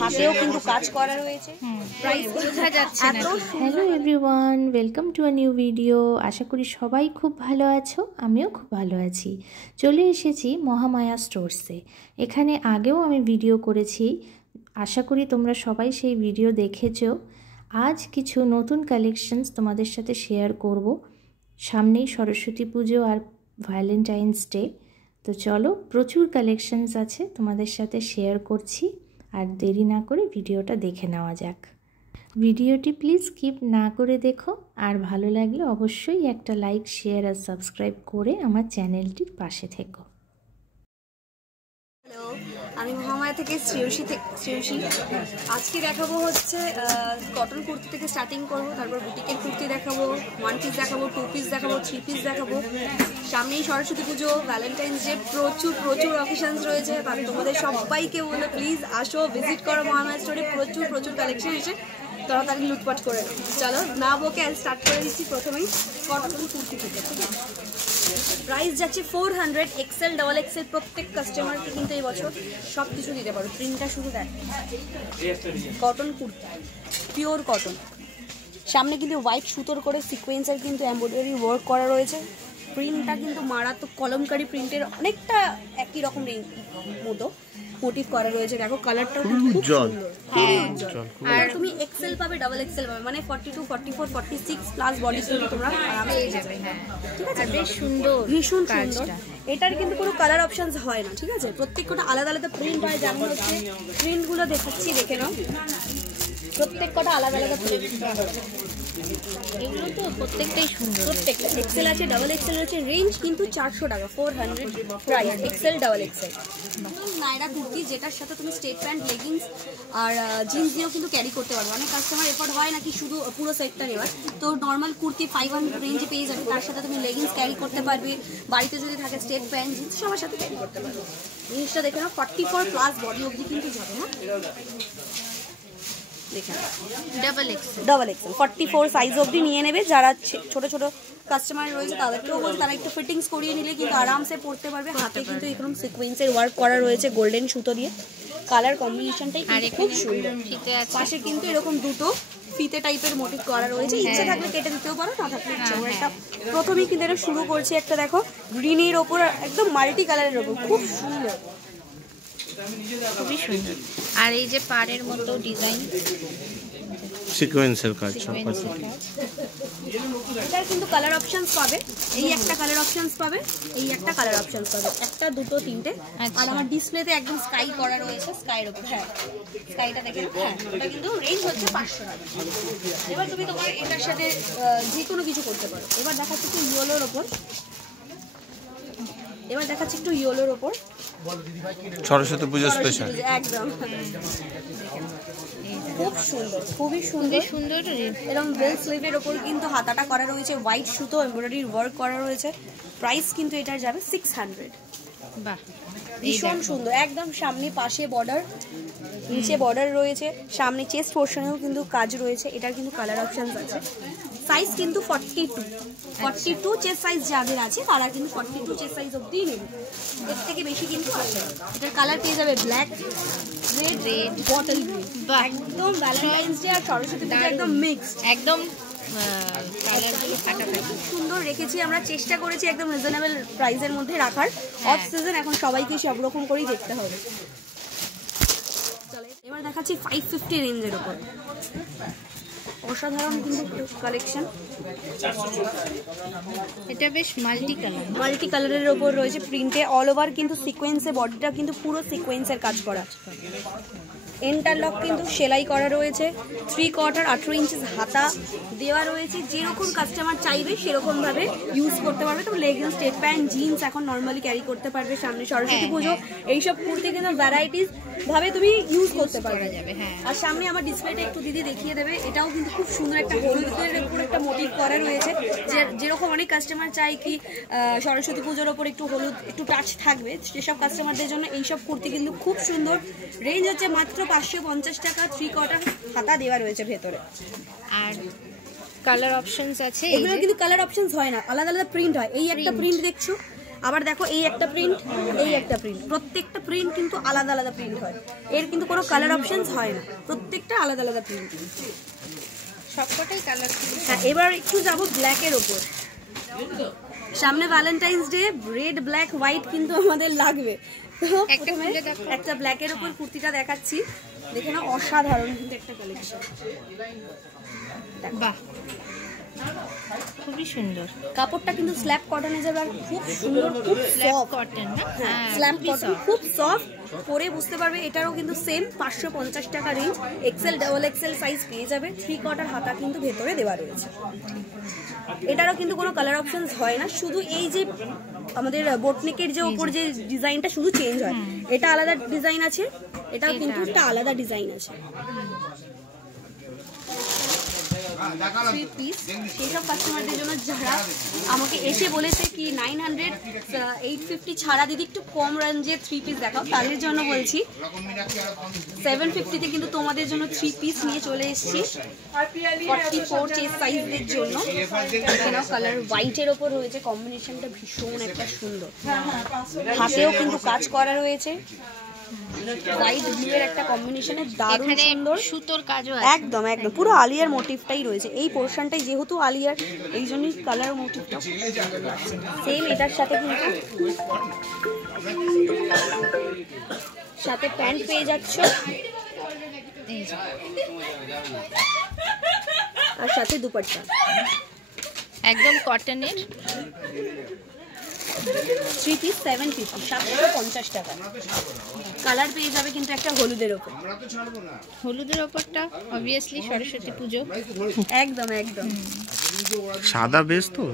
হাতেও কিন্তু কাজ করা রয়েছে, প্রাইস বোঝা যাচ্ছে না। Hello everyone, welcome to a new video. আশা করি সবাই খুব ভালো আছো, আমিও খুব ভালো আছি। চলে এসেছি মহামায়া স্টোরসে। এখানে আগেও আমি ভিডিও করেছি, আশা করি তোমরা সবাই সেই ভিডিও দেখেছো। আজ কিছু নতুন কালেকশনস তোমাদের সাথে শেয়ার করব। সামনেই সরস্বতী পুজো আর ভ্যালেন্টাইন্স ডে, তো চলো প্রচুর কালেকশনস আছে তোমাদের সাথে শেয়ার করছি। আর দেরি না করে ভিডিওটা দেখে নেওয়া যাক। ভিডিওটি প্লিজ স্কিপ না করে দেখো, আর ভালো লাগলে অবশ্যই একটা লাইক, শেয়ার আর সাবস্ক্রাইব করে আমার চ্যানেলটির পাশে থেকো। হ্যালো, আমি মহামায়া থেকে শ্রেয়সী। আজকে দেখাবো হচ্ছে কটন কুর্তি থেকে স্টার্টিং করবো, তারপর বুটিকের কুর্তি দেখাবো, 1 পিস দেখাবো, 2 পিস দেখাবো, 3 পিস দেখাবো। সামনেই সরস্বতী পুজো, ভ্যালেন্টাইন্স ডে, প্রচুর অকেশনস রয়েছে। তোমাদের সবাইকে বলে প্লিজ আসো, ভিজিট করো মহামায়া স্টোরে। প্রচুর কালেকশন এসে তাড়াতাড়ি লুটপাট করে নাও। চলো না বকে স্টার্ট করে দিচ্ছি প্রথমেই কটন কুর্তি থেকে। ঠিক আছে, প্রাইস যাচ্ছে 400, এক্সেল, ডাবল এক্সেল। প্রত্যেক কাস্টমারকে কিন্তু এই বছর সব কিছু দিতে পারো। প্রিন্টটা শুধু দেখ, কটন কুর্তি, পিওর কটন। সামনে কিন্তু হোয়াইট সুতোর করে সিকোয়েন্সের কিন্তু এমব্রয়ডারি ওয়ার্ক করা রয়েছে। প্রিন্টটা কিন্তু মারাত্মক কলমকারি প্রিন্টের, অনেকটা একই রকম মতো মোটিভ করা রয়েছে। দেখো কালারটাও খুব সুন্দর, আর তুমি এক্সেল পাবে, ডাবল এক্সেল পাবে, মানে 42, 44, 46 প্লাস বডি কিন্তু তোমরা আরামে পেয়ে যাবে। ঠিক আছে, বেশ সুন্দর, ভীষণ সুন্দর। এটার কিন্তু কোনো কালার অপশনস হয় না। ঠিক আছে, প্রত্যেকটা আলাদা আলাদা প্রিন্ট হয়। যেমন হচ্ছে প্রিন্টগুলো দেখাচ্ছি, দেখে নাও। প্রত্যেক কটা আলাদা আলাদা প্রিন্ট, এগুলো তো প্রত্যেকটাই সুন্দর। প্রত্যেকটা এক্সেল আছে, ডাবল এক্সেল আছে। রেঞ্জ কিন্তু 400 টাকা, 400 price, XL, double XL. Naira kurti, যেটার সাথে তুমি স্টেট প্যান্ট, লেগিংস আর জিন্স দিয়েও কিন্তু ক্যারি করতে পারবে। অনেক কাস্টমার এফোর্ড হয় নাকি শুধু পুরো সেটটা নেওয়ার, তো নর্মাল কুর্তি 500 রেঞ্জে পেয়ে যাবে। তার সাথে তুমি লেগিংস ক্যারি করতে পারবে, বাড়িতে যদি থাকে স্টেট প্যান্ট, জিন্স সবার সাথে ক্যারি করতে পারবে। জিনিসটা দেখে নাও, 44 প্লাস বডি অবধি কিন্তু যাবে। হ্যাঁ, ডাবল এক্সেল 44 সাইজ অবধি নিয়ে নেবে। যারা ছোট ছোট কাস্টমার রয়েছে তাদেরকেও বলছে, তারা একটু ফিটিংস করিয়ে নিলে কিন্তু আরামসে পরতে পারবে। হাতে কিন্তু এরকম সিকোয়েন্সের ওয়ার্ক করা রয়েছে গোল্ডেন সুতো দিয়ে। কালার কম্বিনেশনটাই খুব সুন্দর। পাশে কিন্তু এরকম দুটো ফিতে টাইপের মোটিভ করা রয়েছে। ইচ্ছে থাকলে কেটে দিতেও পারো, না থাকলে ইচ্ছে। একটা প্রথমেই কিন্তু এটা শুরু করছি, একটা দেখো গ্রিনের ওপর একদম মাল্টি কালারের ওপর, খুব সুন্দর, খুবই সুন্দর। আর এই যে পাড়ের মতো ডিজাইন, সিকোয়েন্সের কাজ, এটার কিন্তু কালার অপশনস পাবে। এই একটা কালার অপশনস পাবে, এই একটা কালার অপশনস পাবে, একটা, দুটো, তিনটে। আর আমার ডিসপ্লেতে একদম স্কাই করা রয়েছে, স্কাইয়ের উপর। হ্যাঁ, স্কাইটা দেখে। হ্যাঁ, এটা কিন্তু রেঞ্জ হচ্ছে 500 টাকা। এবার তুমি তোমার এটার সাথে যে কোনো কিছু করতে পারো। এবার দেখাচ্ছি একটু ইয়েলোর ওপর, সরস্বতী পুজো স্পেশাল। একদম খুব সুন্দর, খুবই সুন্দর। এরকম বেল স্লিভের ওপর কিন্তু হাতাটা করা রয়েছে, হোয়াইট সুতো এমব্রয়ডারি ওয়ার্ক করা রয়েছে। প্রাইস কিন্তু এটার যাবে 600। বাহ, ভীষণ সুন্দর। একদম সামনে পাশে বর্ডার, নিচে বর্ডার রয়েছে, সামনে চেস্ট পোর্শনেও কিন্তু কাজ রয়েছে। এটার কিন্তু কালার অপশনস আছে। সাইজ কিন্তু 42 চেস্ট সাইজ যাদের আছে তারা কিন্তু 42 চেস্ট সাইজ অবধি নেবে, এর থেকে বেশি কিন্তু আসে না। এটার কালার পেয়ে যাবে ব্ল্যাক, রেড, বটল গ্রিন। একদম ভ্যালেন্টাইন্স ডে আর সরস্বতী পুজো একদম মিক্স, একদম কালারগুলো ফাটাফাটি। খুব সুন্দর রেখেছি আমরা, চেষ্টা করেছি একদম রিজনেবল প্রাইসের মধ্যে রাখার। অফ সিজন, এখন সবাইকে সব রকম করেই দেখতে হবে। চলে এবার দেখাচ্ছি 550 রেঞ্জের উপর অসাধারণ কিন্তু কালেকশন। এটা বেশ মাল্টি কালারের ওপর রয়েছে প্রিন্টে, অল ওভার কিন্তু সিকোয়েন্সে, বডিটা কিন্তু পুরো সিকোয়েন্সের কাজ করা। ইন্টারলক কিন্তু সেলাই করা রয়েছে, 3/4 18 ইঞ্চিস হাতা দেওয়া রয়েছে। যেরকম কাস্টমার চাইবে সেরকমভাবে ইউজ করতে পারবে। তো লেগিংস, স্টেট প্যান্ট, জিন্স এখন নর্মালি ক্যারি করতে পারবে। সামনে সরস্বতী পুজো, এইসব কুর্তি কিন্তু ভ্যারাইটিস ভাবে তুমি ইউজ করতে পারবে। আর সামনে আমার ডিসপ্লেটা একটু দিদি দেখিয়ে দেবে। এটাও কিন্তু খুব সুন্দর, একটা হলুদের উপর একটা মোটিভ করা রয়েছে। যেরকম অনেক কাস্টমার চাই কি সরস্বতী পুজোর ওপর একটু হলুদ, একটু টাচ থাকবে, সেসব কাস্টমারদের জন্য এইসব কুর্তি কিন্তু খুব সুন্দর। রেঞ্জ হচ্ছে মাত্র 550 টাকা। 3/4 হাতা দেওয়া রয়েছে ভেতরে। আর কালার অপশনস আছে, এগুলো কিন্তু কালার অপশনস হয় না, আলাদা আলাদা প্রিন্ট হয়। এই একটা প্রিন্ট দেখছো, আবার দেখো এই একটা প্রিন্ট, এই একটা প্রিন্ট, প্রত্যেকটা প্রিন্ট কিন্তু আলাদা আলাদা প্রিন্ট হয়, এর কিন্তু কোনো কালার অপশনস হয় না, প্রত্যেকটা আলাদা আলাদা প্রিন্ট, সবকটাই কালার। হ্যাঁ এবার একটু যাবো ব্ল্যাকের ওপর। সামনে Valentine's day, red black white কিন্তু আমাদের লাগবে, তো প্রথমে একটা ব্ল্যাকের ওপর কুর্তিটা দেখাচ্ছি, দেখে না অসাধারণ কিন্তু একটা কালেকশন। বাহ, খুবই সুন্দর। কাপড়টা কিন্তু স্ল্যাব কটনে যাবে আর খুব সুন্দর, খুব সফট কটন না? হ্যাঁ স্ল্যাব কটন, খুব সফট, পরে বুঝতে পারবে। এটারও কিন্তু সেম 550 টাকা range, Excel double XL size পেয়ে যাবে, 3/4 হাতা কিন্তু ভেতরে দেওয়া রয়েছে। এটারও কিন্তু কোনো কালার অপশনস হয় না, শুধু এই যে আমাদের বোটনেকের যে উপর যে ডিজাইনটা শুধু চেঞ্জ হয়, এটা আলাদা ডিজাইন আছে, এটাও কিন্তু একটা আলাদা ডিজাইন আছে। 3 পিস সেই সব কাস্টমারদের জন্য যারা আমাকে এসে বলেছে কি 900 850 ছাড়া দিদি একটু কম রেঞ্জে 3 পিস দেখাও, তাদের জন্য বলছি 750 তে কিন্তু তোমাদের জন্য 3 পিস নিয়ে চলে এসেছি 44 চেস্ট সাইজের জন্য। এখানেও কালার হোয়াইটের ওপর রয়েছে, কম্বিনেশনটা ভীষণ একটা সুন্দর, হাতেও কিন্তু কাজ করা রয়েছে, হোয়াইট ব্লু এর একটা কম্বিনেশনে দারুণ সুন্দর সুতোর কাজও একদম একদম পুরো আলিয়ার মোটিভটাই রয়েছে এই পোরশনটাই, যেহেতু আলিয়ার এই জন্যই কালার মোটিভটা সেম। এটার সাথে কিন্তু সাথে প্যান্ট পেয়ে যাচ্ছ আর সাথে দুপাট্টা একদম কটনের। 3 পিস 750, 750 টাকা। কালার পেয়ে যাবে কিন্তু একটা হলুদের ওপর, হলুদের ওপরটা অবভিয়াসলি সরস্বতী পুজো, একদম একদম সাদা বেশ তো,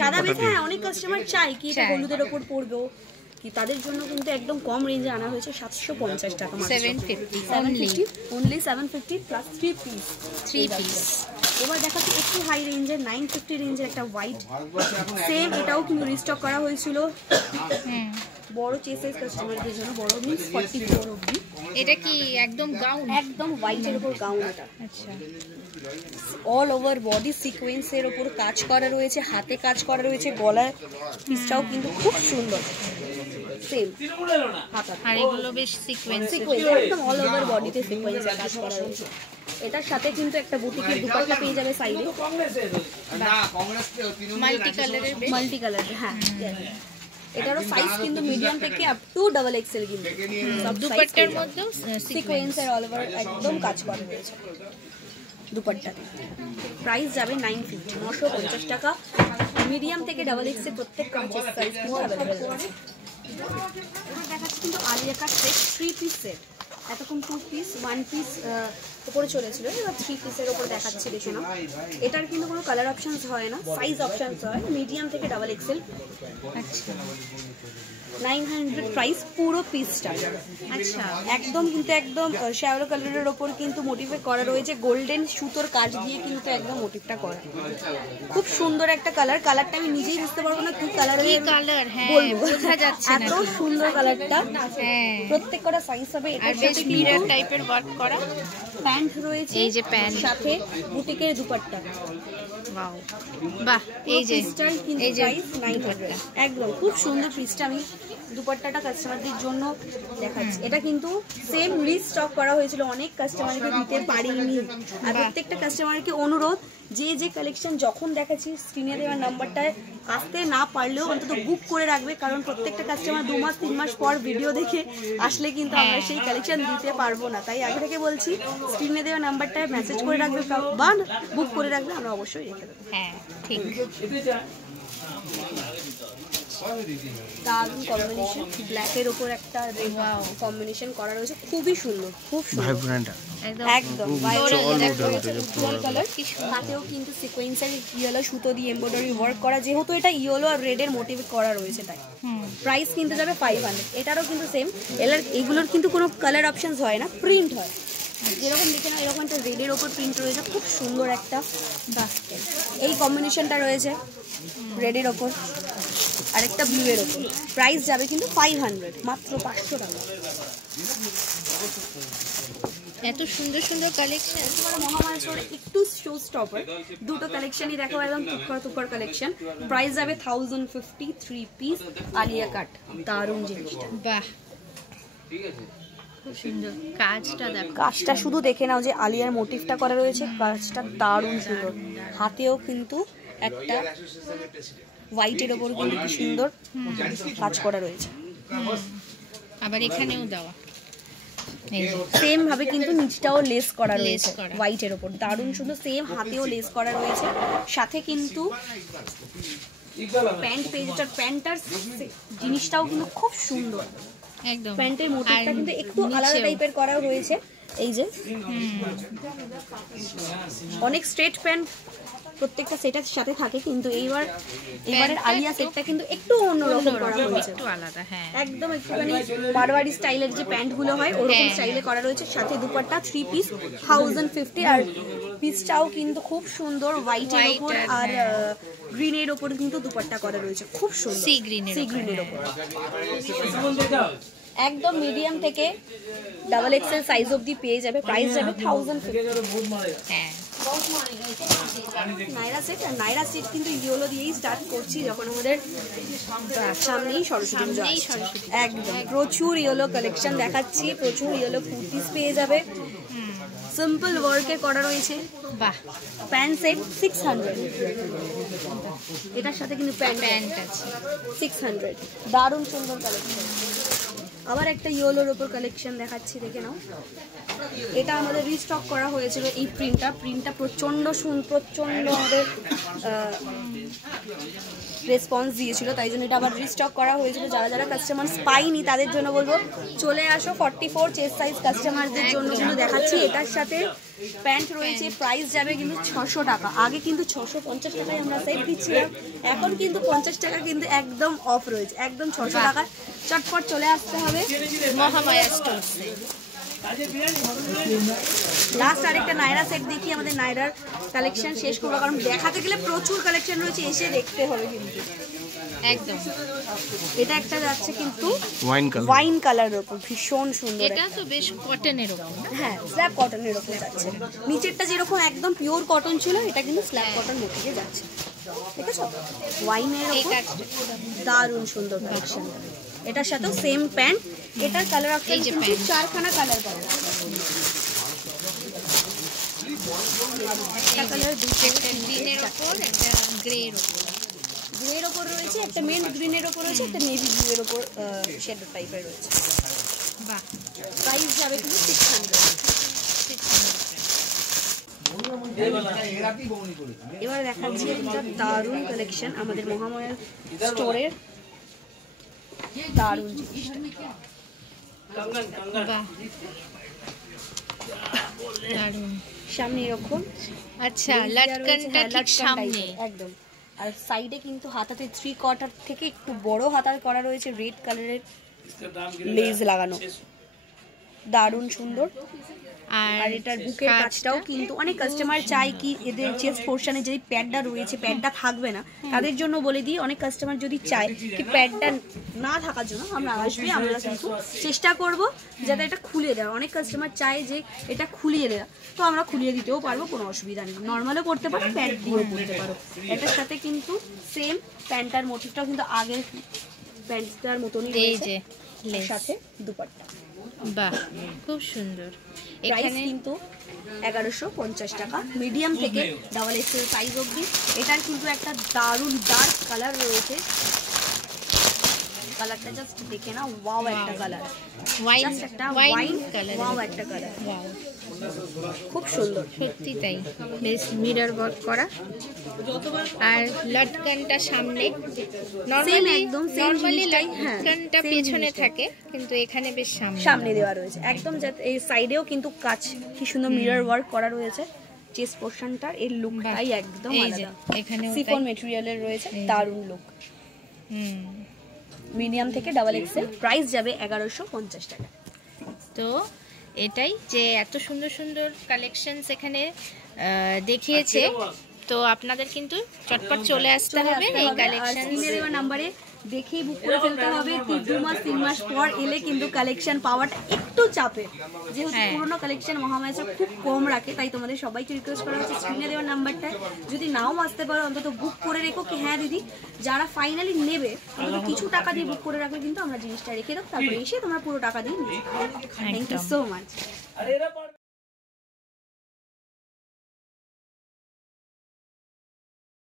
সাদা বেশ। হ্যাঁ অনেক কাস্টমার চাই কি এটা হলুদের ওপর পরবো কি, তাদের জন্য কিন্তু একদম কম রেঞ্জে আনা হয়েছে 750 টাকা, 750 only 750 প্লাস 3 পিস। এবার দেখাচ্ছি একটু হাই রেঞ্জের 950 রেঞ্জের একটা হোয়াইট, সেম এটাও কিন্তু রিস্টক করা হয়েছিল বড় চেসেস কাস্টমারদের জন্য, বড় মিন্স 44 অবধি। এটা কি একদম গাউন? একদম হোয়াইটের উপর গাউন এটা। আচ্ছা, অল ওভার বডি সিকোয়েন্সের উপর কাজ করা রয়েছে, হাতে কাজ করা রয়েছে, গলার পিসটাও কিন্তু খুব সুন্দর সেম হাতা, আর এগুলো বেশ সিকোয়েন্স, একদম অল ওভার বডিতে সিকোয়েন্সের কাজ করা রয়েছে। এটার সাথে কিন্তু একটা বুটিকের দুপাট্টা পেয়ে যাবে সাইডে, মাল্টি কালারের। হ্যাঁ এটারও সাইজ কিন্তু মিডিয়াম থেকে আপ টু ডাবল এক্সেল, কিন্তু দুপাট্টার মধ্যেও সিকোয়েন্সের অল ওভার একদম কাজ করা রয়েছে দুপাট্টাতে। প্রাইস যাবে 950 টাকা। মিডিয়াম থেকে ডাবল এক্সেল প্রত্যেকটা সাইজ কিন্তু অ্যাভেলেবেল আছে। এবার দেখাচ্ছি কিন্তু আলিয়া কাট সেট 3 পিস সেট, এতক্ষণ 2 পিস 1 পিস উপরে চলেছিল, এবার 3 পিসের উপর দেখাচ্ছি, দেখে নাও। এটার কিন্তু কোনো কালার অপশনস হয় না, সাইজ অপশনস হয় মিডিয়াম থেকে ডাবল এক্সেল। আচ্ছা 900 প্রাইস পুরো পিসটা। আচ্ছা একদম কিন্তু একদম শ্যাওলা কালারের ওপর কিন্তু মোটিভে করা রয়েছে, গোল্ডেন সুতোর কাজ দিয়ে কিন্তু একদম মোটিভটা করা, খুব সুন্দর একটা কালার। কালারটা আমি নিজেই বুঝতে পারবো না কি কালার, কি কালার, হ্যাঁ বোঝা যাচ্ছে না, এত সুন্দর কালারটা। হ্যাঁ প্রত্যেকটা সাইজ হবে। আর বেশ মিরর টাইপের ওয়ার্ক করা, প্যান্ট রয়েছে, এই যে প্যান্ট, সাথে বুটিকের দুপাট্টা। ওয়াও বাহ, এই যে এই যে 900 একদম খুব সুন্দর পিসটা। আমি দুপাট্টাটা কাস্টমারদের জন্য দেখাচ্ছি, এটা কিন্তু সেম রিস্টক করা হয়েছিল, অনেক কাস্টমারকে দিতে পারিনি। আর প্রত্যেকটা কাস্টমারকে অনুরোধ, যে যে কালেকশন যখন দেখাচ্ছি স্ক্রিনে দেওয়ার নাম্বারটায় আসতে না পারলেও অন্তত বুক করে রাখবে, কারণ প্রত্যেকটা কাস্টমার 2 মাস 3 মাস পর ভিডিও দেখে আসলে কিন্তু আমরা সেই কালেকশন দিতে পারবো না। তাই আগে থেকে বলছি স্ক্রিনে দেওয়া নাম্বারটায় মেসেজ করে রাখবে বা বুক করে রাখবে, আমরা অবশ্যই রেখে দেবো। হ্যাঁ ঠিক। দারুণ কম্বিনেশন, ব্ল্যাকের ওপর একটা রেড কম্বিনেশন করা রয়েছে, খুবই সুন্দর, খুব সুন্দর একদম উজ্জ্বল কালার। হাতেও কিন্তু সিকোয়েন্সের ইয়েলো সুতো দিয়ে এমব্রয়ডারি ওয়ার্ক করা, যেহেতু এটা ইয়েলো আর রেডের মোটিভ করা রয়েছে তাই। প্রাইস কিন্তু যাবে 500। এটারও কিন্তু সেম, এগুলোর কিন্তু কোনো কালার অপশনস হয় না, প্রিন্ট হয়, যেরকম দেখে না এরকম একটা রেডের ওপর প্রিন্ট রয়েছে, খুব সুন্দর একটা বাস্কেট। এই কম্বিনেশনটা রয়েছে রেডের ওপর আরেকটা ব্লু এর ওপর। প্রাইস যাবে কিন্তু 500, মাত্র 500 টাকা। এত সুন্দর সুন্দর কালেকশন। তোমার মহামায়া স্টোরে একটু শো স্টপার, দুটো কালেকশনই দেখো, একদম তুক্কর কালেকশন। প্রাইস যাবে 1050, 3 পিস আলিয়া কাট। দারুণ জিনিসটা, বাহ খুব সুন্দর কাজটা দেখো। কাজটা শুধু দেখে নাও যে আলিয়ার মোটিভটা করা রয়েছে, কাজটা দারুণ সুন্দর। হাতেও কিন্তু একটা হোয়াইটের ওপর কিন্তু কি সুন্দর কাজ করা রয়েছে। আবার এখানেও দেওয়া সেম ভাবে কিন্তু নিচটাও লেস করা লেস রয়েছে করা। হোয়াইটের ওপর, দারুণ সুন্দর। সেম হাতেও লেস করা রয়েছে, সাথে কিন্তু প্যান্ট পেজটার প্যান্টার জিনিসটাও কিন্তু খুব সুন্দর। একদম প্যান্টের মোটিভটা আর কিন্তু একটু আলাদা নিচেও। টাইপের করা রয়েছে। এই যে অনেক স্ট্রেট প্যান্ট প্রত্যেকটা সেটের সাথে থাকে, কিন্তু এবারের প্যান্টটা আলিয়া সেটটা কিন্তু একটু অন্যরকম করা হয়েছে, একটু আলাদা। হ্যাঁ একদম একটুখানি বারবারি স্টাইলের যে প্যান্ট গুলো হয় ওরকম হ্যাঁ। স্টাইলে করা রয়েছে। সাথে দুপাট্টা 3 পিস 1050, আর পিসটাও কিন্তু খুব সুন্দর হোয়াইটের White উপর আর আর গ্রিনের উপর কিন্তু দুপাট্টা করা রয়েছে, খুব সুন্দর। সি গ্রিনের সি গ্রিনের উপর একদম মিডিয়াম থেকে ডাবল এক্সেল সাইজ অবধি পেয়ে যাবে। প্রাইস যাবে 1050। হ্যাঁ নাইরা সেট, আর নাইরা সেট কিন্তু ইয়েলো দিয়েই স্টার্ট করছি, যখন আমাদের সামনেই সরস্বতী পুজো সামনেই আসছে। সরস্বতী একদম প্রচুর ইয়েলো কালেকশন দেখাচ্ছি, প্রচুর ইয়েলো কুর্তিস পেয়ে যাবে। সিম্পল ওয়ার্কে করা রয়েছে। বাহ প্যান্ট সেট 600, এটার সাথে কিন্তু প্যান্ট আছে 600, দারুণ সুন্দর কালেকশন। আবার একটা ইয়েলোর ওপর কালেকশন দেখাচ্ছি, দেখে নাও। এটা আমাদের রিস্টক করা হয়েছিল, এই প্রিন্টটা প্রচন্ড আমাদের রেসপন্স দিয়েছিল, তাই জন্য এটা আবার রিস্টক করা হয়েছিল। যারা কাস্টমার পাইনি তাদের জন্য বলবো চলে আসো। 44 চেস্ট সাইজ কাস্টমারদের জন্য কিন্তু দেখাচ্ছি। এটার সাথে প্যান্ট রয়েছে, প্রাইস যাবে কিন্তু 600 টাকা। আগে কিন্তু 650 টাকায় আমরা সেট দিচ্ছিলাম, এখন কিন্তু 50 টাকা কিন্তু একদম অফ রয়েছে, একদম 600 টাকা। চটপট চলে আসতে হবে মহামায়া স্টোরসে। লাস্ট আরেকটা নাইরা সেট দেখি, আমাদের নাইরার কালেকশন শেষ করবো, কারণ দেখাতে গেলে প্রচুর কালেকশন রয়েছে, এসে দেখতে হবে কিন্তু। একদম এটা একটা যাচ্ছে কিন্তু ওয়াইন ওয়াইন কালারের উপর, ভীষণ সুন্দর। এটা তো বেশ কটনের উপর না? হ্যাঁ, স্ল্যাব কটনের উপর যাচ্ছে। নিচেরটা যেরকম একদম পিওর কটন ছিল, এটা কিন্তু স্ল্যাব কটন মোটিভে যাচ্ছে, ঠিক আছে? ওয়াইনের এই উপর কাজটা দারুণ সুন্দর কালেকশন। এটার সাথেও সেম প্যান্ট, এটার কালার অপশন এই যে কিন্তু প্যান্ট। 4খানা কালার পাবে। একটা কালার, দুটো, একটা গ্রিনের ওপর একটা গ্রের ওপর। গ্রের ওপর রয়েছে, একটা মেন্ট গ্রিনের ওপর রয়েছে, একটা নেভি ব্লু এর ওপর শেডেড টাইপের রয়েছে। বাহ প্রাইস যাবে কিন্তু 600। এবার দেখাচ্ছি একটা দারুণ কালেকশন আমাদের মহামায়া স্টোরের, দারুণ জিনিস। বাহ দারুণ। সামনে এরকম আচ্ছা লটকনটা ঠিক সামনে একদম, আর সাইডে কিন্তু হাতাতে 3 কোয়ার্টার থেকে একটু বড় হাতার করা রয়েছে, রেড কালারের লেজ লাগানো, দারুণ সুন্দর। আর এটার বুকের কাজটাও কিন্তু অনেক কাস্টমার চায় কি এদের চেস্ট পোর্শনে যদি প্যাডটা রয়েছে, প্যাডটা থাকবে না, তাদের জন্য বলে দিই। অনেক কাস্টমার যদি চায় কি প্যাডটা না থাকার জন্য, আমরা আসবে, আমরা কিন্তু চেষ্টা করব যাতে এটা খুলে দেওয়া। অনেক কাস্টমার চায় যে এটা খুলিয়ে দেওয়া, তো আমরা খুলিয়ে দিতেও পারবো, কোনো অসুবিধা নেই। নর্মালও করতে পারো, প্যাড দিয়েও করতে পারো। এটার সাথে কিন্তু সেম প্যান্টার মোটিভটাও কিন্তু আগের প্যান্টটার মতনই এই রয়েছে, যে লেস। সাথে দুপাট্টা। বাহ খুব সুন্দর। প্রাইস এখানে কিন্তু 1150 টাকা, মিডিয়াম থেকে ডাবল এক্সেল সাইজ অবধি। এটার কিন্তু একটা দারুণ ডার্ক কালার রয়েছে, কালারটা জাস্ট দেখে না, ওয়াও একটা কালার, ওয়াইন জাস্ট একটা ওয়াইন ওয়াইন কালার। ওয়াও একটা কালার, ওয়াও খুব সুন্দর। সত্যি তাই, বেশ মিরর ওয়ার্ক করা। আর লটকনটা সামনে, নরমালি একদম same জিনিসটাই, হ্যাঁ, লটকনটা same পেছনে জিনিসটাই। থাকে, কিন্তু এখানে বেশ সামনে। সামনে দেওয়া রয়েছে একদম, যাতে এই সাইডেও কিন্তু কাজ কি সুন্দর মিরর ওয়ার্ক করা রয়েছে। চেস্ট পোর্শনটার এর লুকটাই একদম এই যে আলাদা, এখানেও সিফন তাই। মেটেরিয়ালের রয়েছে, দারুণ লুক। হুম মিডিয়াম থেকে ডাবল এক্সেল, প্রাইস যাবে 1150 টাকা। তো এটাই যে এত সুন্দর সুন্দর কালেকশনস এখানে দেখিয়েছে, তো আপনাদের কিন্তু চটপট চলে আসতে হবে এই কালেকশন। স্ক্রিনে দেওয়া নাম্বারে দেখেই বুক করে ফেলতে হবে। 2 মাস 3 মাস পর এলে কিন্তু কালেকশন পাওয়াটা একটু চাপের, যেহেতু পুরোনো কালেকশন মহামায়া খুব কম রাখে, তাই তোমাদের সবাইকে রিকোয়েস্ট করা হচ্ছে স্ক্রিনে দেওয়ার নাম্বারটা যদি নাও আসতে পারো অন্তত বুক করে রেখো। কি হ্যাঁ দিদি, যারা ফাইনালি নেবে অন্তত কিছু টাকা দিয়ে বুক করে রাখলে কিন্তু আমরা জিনিসটা রেখে দেবো, তারপরে এসে তোমরা পুরো টাকা দিয়ে নিয়ে যাবে। Thank you so much.